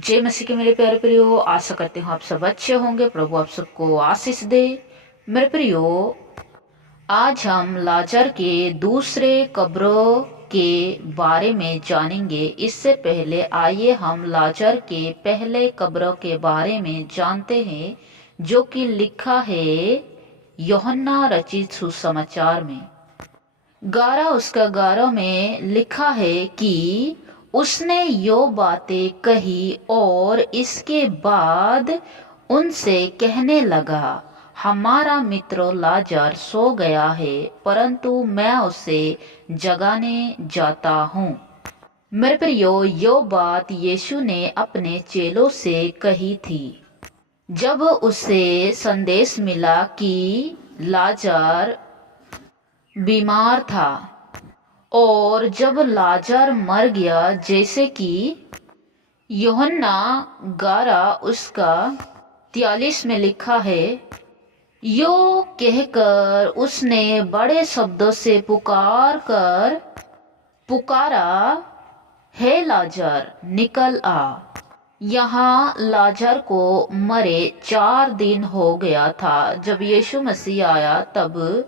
जय मसीह के मेरे प्यारे प्रियो, आशा करते हूँ आप सब अच्छे होंगे। प्रभु आप सबको आशीष दे। मेरे प्रियो, आज हम लाजर के दूसरे कब्रों के बारे में जानेंगे। इससे पहले आइए हम लाजर के पहले कब्रों के बारे में जानते हैं, जो कि लिखा है यूहन्ना रचित सुसमाचार में 11 में लिखा है कि उसने यो बातें कही और इसके बाद उनसे कहने लगा, हमारा मित्र लाजर सो गया है, परंतु मैं उसे जगाने जाता हूँ। मेरे प्रियो, यो बात यीशु ने अपने चेलों से कही थी जब उसे संदेश मिला कि लाजर बीमार था। और जब लाजर मर गया, जैसे कि यूहन्ना 11 उसका 43 में लिखा है, यो कहकर उसने बड़े शब्दों से पुकारा, हे लाजर निकल आ। यहाँ लाजर को मरे 4 दिन हो गया था। जब यीशु मसीह आया तब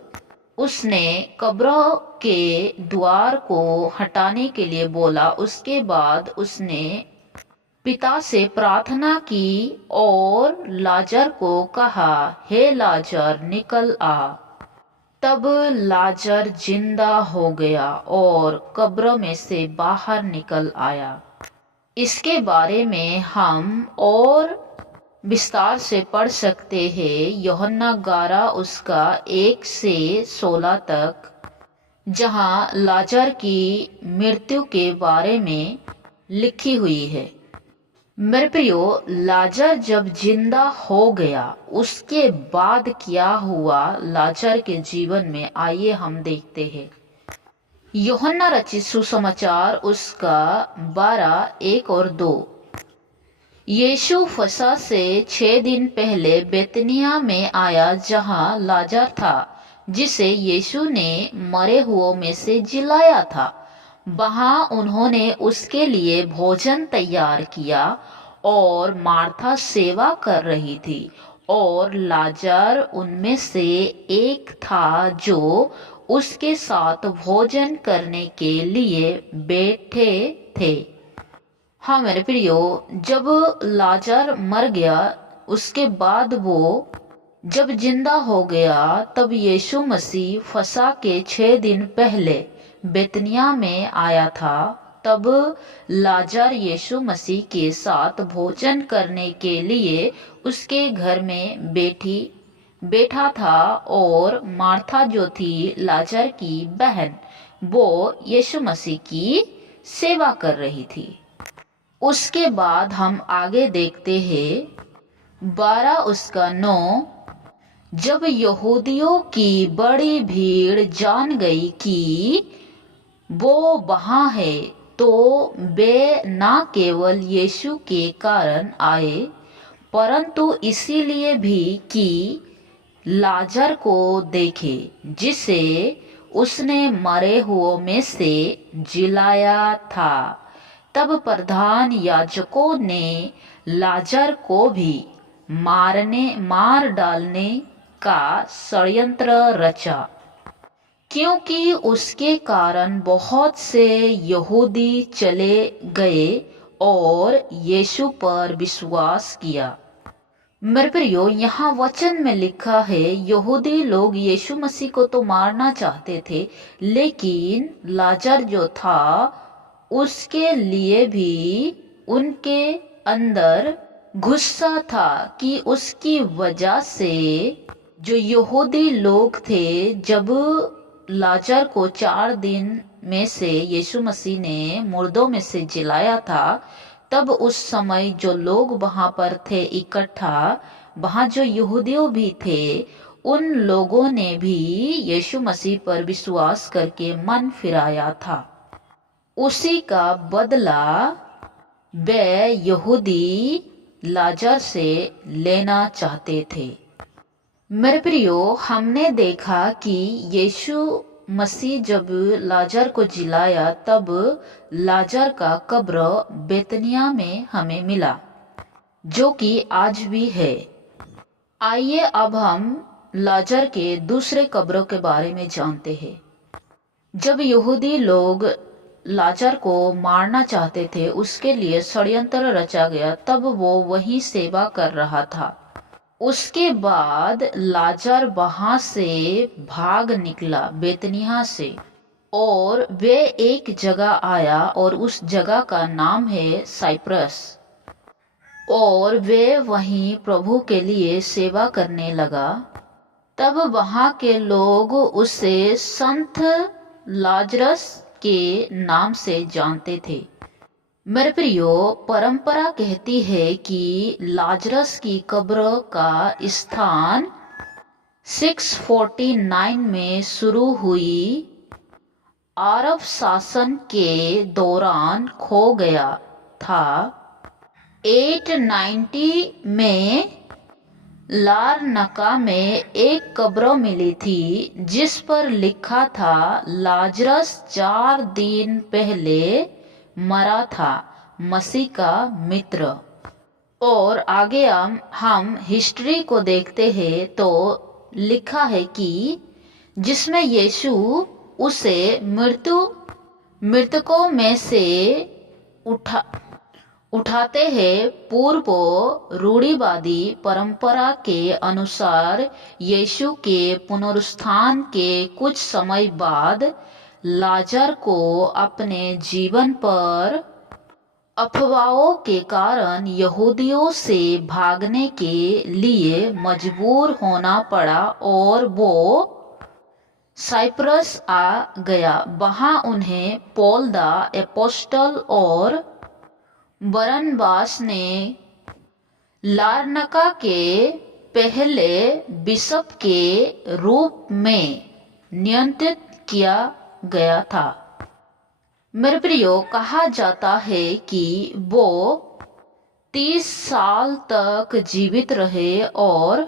उसने कब्रों के द्वार को हटाने के लिए बोला। उसके बाद उसने पिता से प्रार्थना की और लाजर को कहा, हे लाजर निकल आ। तब लाजर जिंदा हो गया और कब्र में से बाहर निकल आया। इसके बारे में हम और विस्तार से पढ़ सकते हैं यूहन्ना 11 उसका 1 से 16 तक, जहां लाजर की मृत्यु के बारे में लिखी हुई है। मेरे प्रियो, लाजर जब जिंदा हो गया, उसके बाद क्या हुआ लाजर के जीवन में, आइए हम देखते हैं। यूहन्ना रचित सुसमाचार उसका 12 1 और 2। यीशु फसह से 6 दिन पहले बेतनिया में आया, जहां लाजर था, जिसे यीशु ने मरे हुओं में से जिलाया था। वहां उन्होंने उसके लिए भोजन तैयार किया और मार्था सेवा कर रही थी और लाजर उनमें से एक था जो उसके साथ भोजन करने के लिए बैठे थे। हाँ मेरे प्रियो, जब लाजर मर गया, उसके बाद वो जब जिंदा हो गया, तब यीशु मसीह फसह के 6 दिन पहले बेतनिया में आया था। तब लाजर यीशु मसीह के साथ भोजन करने के लिए उसके घर में बैठा था और मार्था जो थी लाजर की बहन, वो यीशु मसीह की सेवा कर रही थी। उसके बाद हम आगे देखते हैं 12 उसका 9। जब यहूदियों की बड़ी भीड़ जान गई कि वो वहाँ है, तो वे न केवल यीशु के कारण आए, परंतु इसीलिए भी कि लाजर को देखे, जिसे उसने मरे हुओं में से जिलाया था। तब प्रधान याजकों ने लाजर को भी मार डालने का षड्यंत्र रचा, क्योंकि उसके कारण बहुत से यहूदी चले गए और यीशु पर विश्वास किया। मेरे प्रियो, यहाँ वचन में लिखा है, यहूदी लोग यीशु मसीह को तो मारना चाहते थे, लेकिन लाजर जो था उसके लिए भी उनके अंदर गुस्सा था कि उसकी वजह से जो यहूदी लोग थे, जब लाजर को 4 दिन में से यीशु मसीह ने मुर्दों में से जिलाया था, तब उस समय जो लोग वहां पर थे इकट्ठा, वहां जो यहूदियों भी थे, उन लोगों ने भी यीशु मसीह पर विश्वास करके मन फिराया था। उसी का बदला वे यहूदी लाजर से लेना चाहते थे। मेरे प्रियो, हमने देखा कि यीशु मसीह जब लाजर को जिलाया तब लाजर का कब्र बेतनिया में हमें मिला, जो कि आज भी है। आइए अब हम लाजर के दूसरे कब्रों के बारे में जानते हैं। जब यहूदी लोग लाजर को मारना चाहते थे, उसके लिए षड्यंत्र रचा गया, तब वो वहीं सेवा कर रहा था। उसके बाद लाजर वहां से भाग निकला बेतनिया से, और वे एक जगह आया और उस जगह का नाम है साइप्रस, और वे वहीं प्रभु के लिए सेवा करने लगा। तब वहां के लोग उसे संत लाजरस के नाम से जानते थे। मेरे प्रियो, परंपरा कहती है कि लाजरस की कब्र का स्थान 649 में शुरू हुई अरब शासन के दौरान खो गया था। 890 में लारनका में एक कब्र मिली थी जिस पर लिखा था लाजरस 4 दिन पहले मरा था, मसीह का मित्र। और आगे हम हिस्ट्री को देखते हैं तो लिखा है कि जिसमें यीशु उसे मृतकों में से उठाते हैं। पूर्व रूढ़िवादी परंपरा के अनुसार यीशु के पुनरुत्थान के कुछ समय बाद लाजर को अपने जीवन पर अफवाहों के कारण यहूदियों से भागने के लिए मजबूर होना पड़ा और वो साइप्रस आ गया। वहां उन्हें पौल द एपोस्टल और बरनबास ने लारनका के पहले बिशप के रूप में नियंत्रित किया गया था। मेरे प्रियो, कहा जाता है कि वो 30 साल तक जीवित रहे और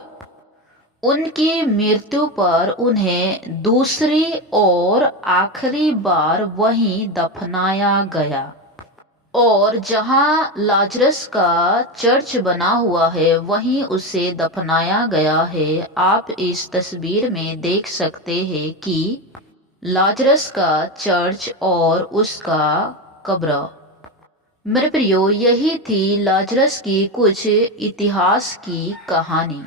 उनकी मृत्यु पर उन्हें दूसरी और आखिरी बार वहीं दफनाया गया। और जहां लाजरस का चर्च बना हुआ है वहीं उसे दफनाया गया है। आप इस तस्वीर में देख सकते हैं कि लाजरस का चर्च और उसका कब्र। मेरे प्रियो, यही थी लाजरस की कुछ इतिहास की कहानी।